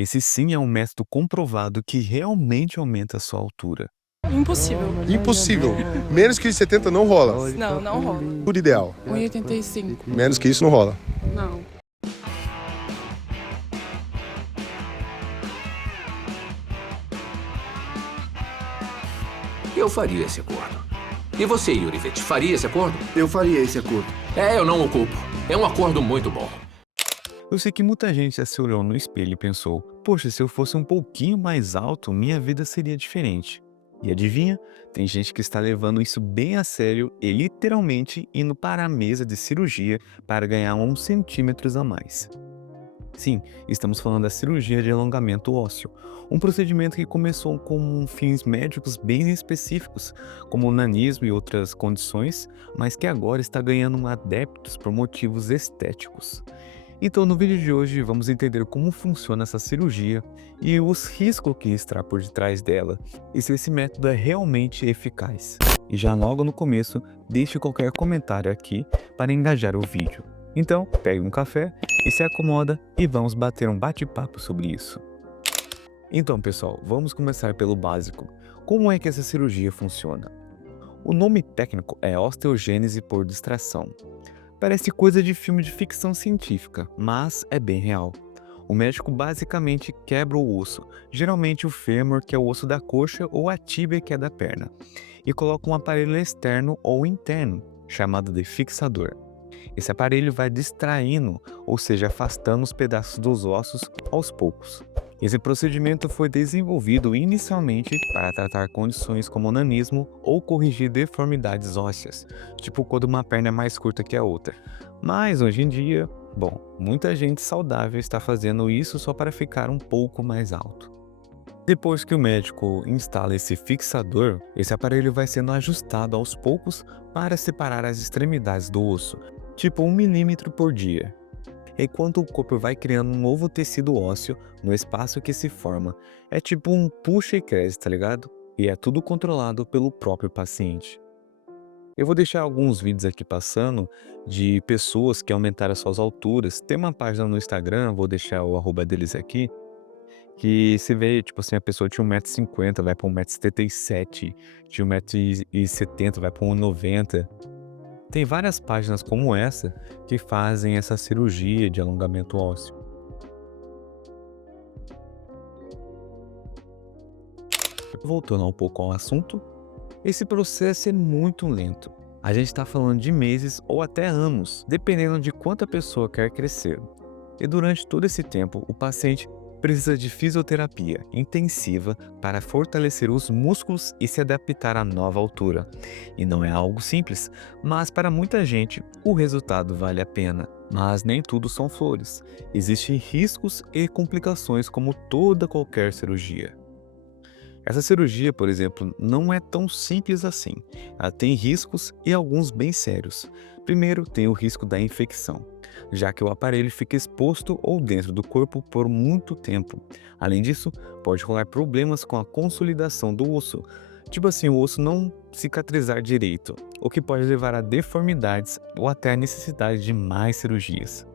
Esse sim é um método comprovado que realmente aumenta a sua altura. Impossível. Impossível. Menos que 1,70 não rola. Não, não rola. Por ideal. 1,85. Menos que isso não rola. Não. Eu faria esse acordo. E você, Yurivete, faria esse acordo? Eu faria esse acordo. Eu não o culpo. É um acordo muito bom. Eu sei que muita gente já se olhou no espelho e pensou: poxa, se eu fosse um pouquinho mais alto, minha vida seria diferente. E adivinha? Tem gente que está levando isso bem a sério e literalmente indo para a mesa de cirurgia para ganhar uns centímetros a mais. Sim, estamos falando da cirurgia de alongamento ósseo, um procedimento que começou com fins médicos bem específicos, como o nanismo e outras condições, mas que agora está ganhando adeptos por motivos estéticos. Então, no vídeo de hoje, vamos entender como funciona essa cirurgia e os riscos que está por detrás dela e se esse método é realmente eficaz. E já logo no começo, deixe qualquer comentário aqui para engajar o vídeo. Então, pegue um café e se acomoda e vamos bater um bate-papo sobre isso. Então, pessoal, vamos começar pelo básico. Como é que essa cirurgia funciona? O nome técnico é osteogênese por distração. Parece coisa de filme de ficção científica, mas é bem real. O médico basicamente quebra o osso, geralmente o fêmur, que é o osso da coxa, ou a tíbia, que é da perna, e coloca um aparelho externo ou interno, chamado de fixador. Esse aparelho vai distraindo, ou seja, afastando os pedaços dos ossos aos poucos. Esse procedimento foi desenvolvido inicialmente para tratar condições como nanismo ou corrigir deformidades ósseas, tipo quando uma perna é mais curta que a outra. Mas hoje em dia, muita gente saudável está fazendo isso só para ficar um pouco mais alto. Depois que o médico instala esse fixador, esse aparelho vai sendo ajustado aos poucos para separar as extremidades do osso, tipo 1 milímetro por dia. Enquanto o corpo vai criando um novo tecido ósseo no espaço que se forma. É tipo um puxa e cresce, tá ligado? E é tudo controlado pelo próprio paciente. Eu vou deixar alguns vídeos aqui passando de pessoas que aumentaram as suas alturas. Tem uma página no Instagram, vou deixar o arroba deles aqui, que se vê, tipo assim, a pessoa tinha 1,50 m, vai para 1,77 m, tinha 1,70 m, vai para 1,90 m. Tem várias páginas como essa que fazem essa cirurgia de alongamento ósseo. Voltando um pouco ao assunto, esse processo é muito lento. A gente está falando de meses ou até anos, dependendo de quanto a pessoa quer crescer. E durante todo esse tempo, o paciente precisa de fisioterapia intensiva para fortalecer os músculos e se adaptar à nova altura. E não é algo simples, mas para muita gente o resultado vale a pena. Mas nem tudo são flores. Existem riscos e complicações como toda qualquer cirurgia. Essa cirurgia, por exemplo, não é tão simples assim. Ela tem riscos e alguns bem sérios. Primeiro, tem o risco da infecção, já que o aparelho fica exposto ou dentro do corpo por muito tempo. Além disso, pode rolar problemas com a consolidação do osso, tipo assim, o osso não cicatrizar direito, o que pode levar a deformidades ou até a necessidade de mais cirurgias.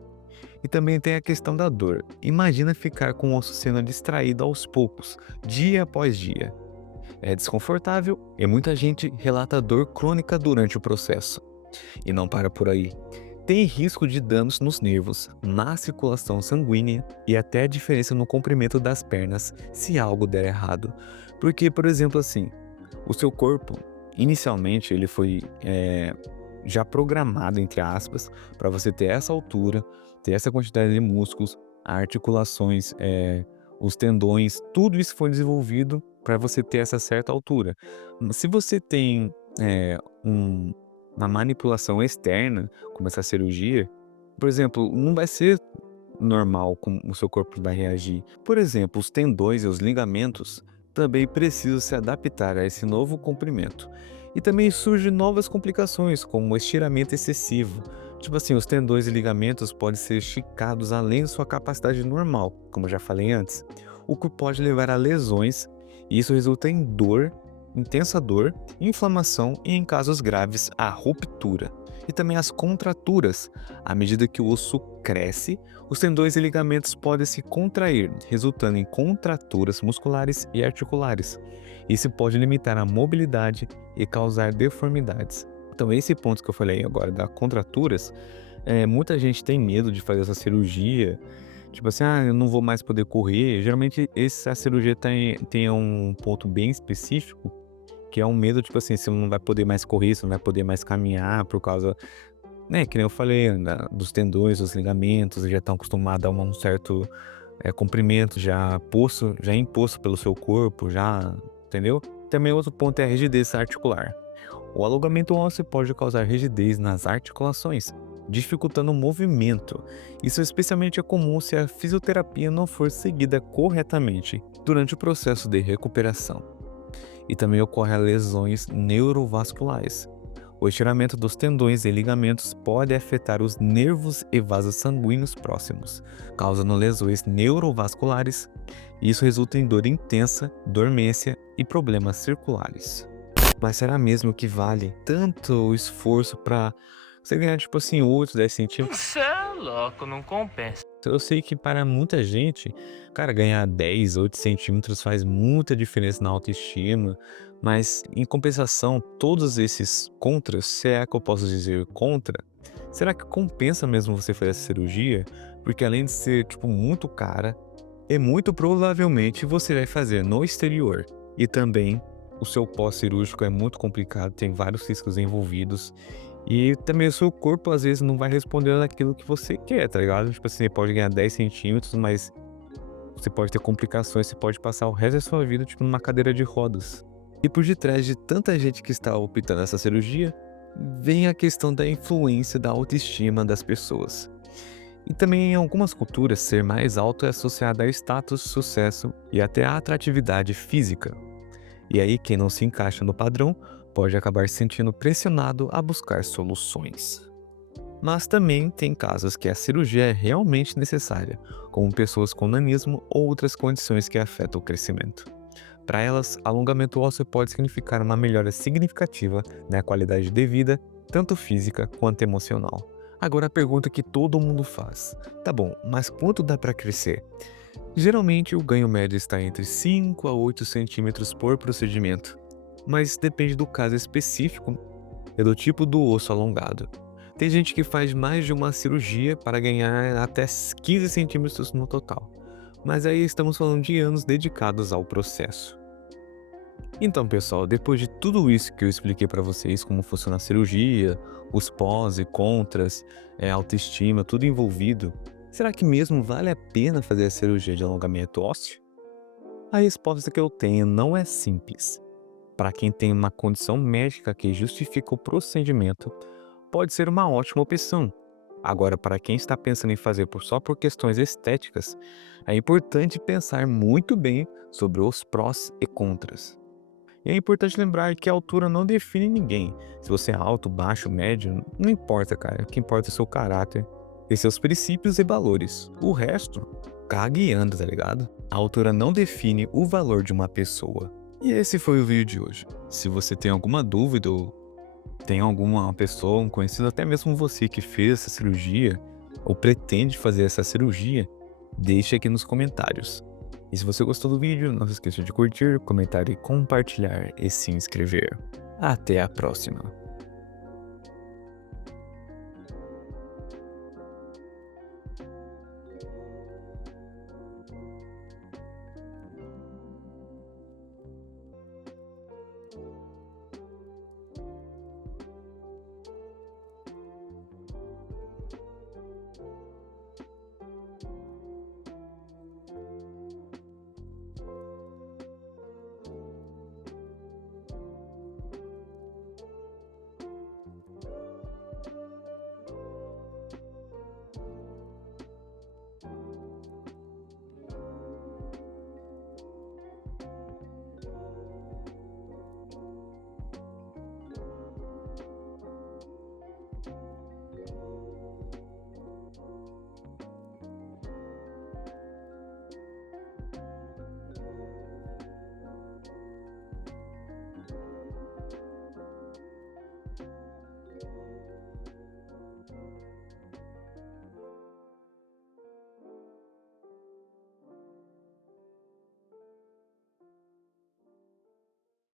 E também tem a questão da dor. Imagina ficar com o osso sendo distraído aos poucos, dia após dia. É desconfortável e muita gente relata dor crônica durante o processo. E não para por aí. Tem risco de danos nos nervos, na circulação sanguínea e até a diferença no comprimento das pernas se algo der errado. Porque, por exemplo, assim, o seu corpo, inicialmente, ele foi já programado, entre aspas, para você ter essa altura, ter essa quantidade de músculos, articulações, os tendões, tudo isso foi desenvolvido para você ter essa certa altura. Se você tem uma manipulação externa, como essa cirurgia, por exemplo, não vai ser normal como o seu corpo vai reagir. Por exemplo, os tendões e os ligamentos também precisam se adaptar a esse novo comprimento. E também surgem novas complicações, como o estiramento excessivo. Tipo assim, os tendões e ligamentos podem ser esticados além da sua capacidade normal, como eu já falei antes, o que pode levar a lesões, e isso resulta em dor, intensa dor, inflamação e, em casos graves, a ruptura. E também as contraturas. À medida que o osso cresce, os tendões e ligamentos podem se contrair, resultando em contraturas musculares e articulares. Isso pode limitar a mobilidade e causar deformidades. Então, esse ponto que eu falei agora das contraturas, muita gente tem medo de fazer essa cirurgia. Tipo assim, eu não vou mais poder correr. Geralmente, essa cirurgia tem um ponto bem específico, que é um medo, tipo assim, você não vai poder mais correr, você não vai poder mais caminhar por causa, né, que nem eu falei, dos tendões, dos ligamentos, já estão acostumados a um certo comprimento já imposto pelo seu corpo, já, entendeu? Também outro ponto é a rigidez articular. O alongamento ósseo pode causar rigidez nas articulações, dificultando o movimento. Isso especialmente é comum se a fisioterapia não for seguida corretamente durante o processo de recuperação. E também ocorrem lesões neurovasculares. O estiramento dos tendões e ligamentos pode afetar os nervos e vasos sanguíneos próximos, causando lesões neurovasculares. E isso resulta em dor intensa, dormência e problemas circulares. Mas será mesmo que vale tanto o esforço para você ganhar, tipo assim, 8, 10 centímetros? Cê é louco, não compensa. Eu sei que para muita gente, cara, ganhar 10, 8 centímetros faz muita diferença na autoestima, mas em compensação, todos esses contras, se é que eu posso dizer contra, será que compensa mesmo você fazer essa cirurgia? Porque além de ser, tipo, muito cara, e muito provavelmente você vai fazer no exterior. E também o seu pós-cirúrgico é muito complicado, tem vários riscos envolvidos. E também o seu corpo às vezes não vai responder naquilo que você quer, tá ligado? Tipo assim, você pode ganhar 10 centímetros, mas você pode ter complicações, você pode passar o resto da sua vida, tipo, numa cadeira de rodas. E por detrás de tanta gente que está optando essa cirurgia, vem a questão da influência da autoestima das pessoas. E também em algumas culturas, ser mais alto é associado a status, sucesso e até a atratividade física. E aí, quem não se encaixa no padrão pode acabar se sentindo pressionado a buscar soluções. Mas também tem casos que a cirurgia é realmente necessária, como pessoas com nanismo ou outras condições que afetam o crescimento. Para elas, alongamento ósseo pode significar uma melhora significativa na qualidade de vida, tanto física quanto emocional. Agora a pergunta que todo mundo faz: tá bom, mas quanto dá para crescer? Geralmente o ganho médio está entre 5 a 8 centímetros por procedimento, mas depende do caso específico e do tipo do osso alongado. Tem gente que faz mais de uma cirurgia para ganhar até 15 centímetros no total, mas aí estamos falando de anos dedicados ao processo. Então, pessoal, depois de tudo isso que eu expliquei para vocês, como funciona a cirurgia, os pós e contras, autoestima, tudo envolvido, será que mesmo vale a pena fazer a cirurgia de alongamento ósseo? A resposta que eu tenho não é simples. Para quem tem uma condição médica que justifica o procedimento, pode ser uma ótima opção. Agora, para quem está pensando em fazer só por questões estéticas, é importante pensar muito bem sobre os prós e contras. E é importante lembrar que a altura não define ninguém. Se você é alto, baixo, médio, não importa, cara. O que importa é o seu caráter e seus princípios e valores. O resto, cague e anda, tá ligado? A altura não define o valor de uma pessoa. E esse foi o vídeo de hoje. Se você tem alguma dúvida ou tem alguma pessoa, um conhecido, até mesmo você que fez essa cirurgia ou pretende fazer essa cirurgia, deixe aqui nos comentários. E se você gostou do vídeo, não se esqueça de curtir, comentar e compartilhar e se inscrever. Até a próxima!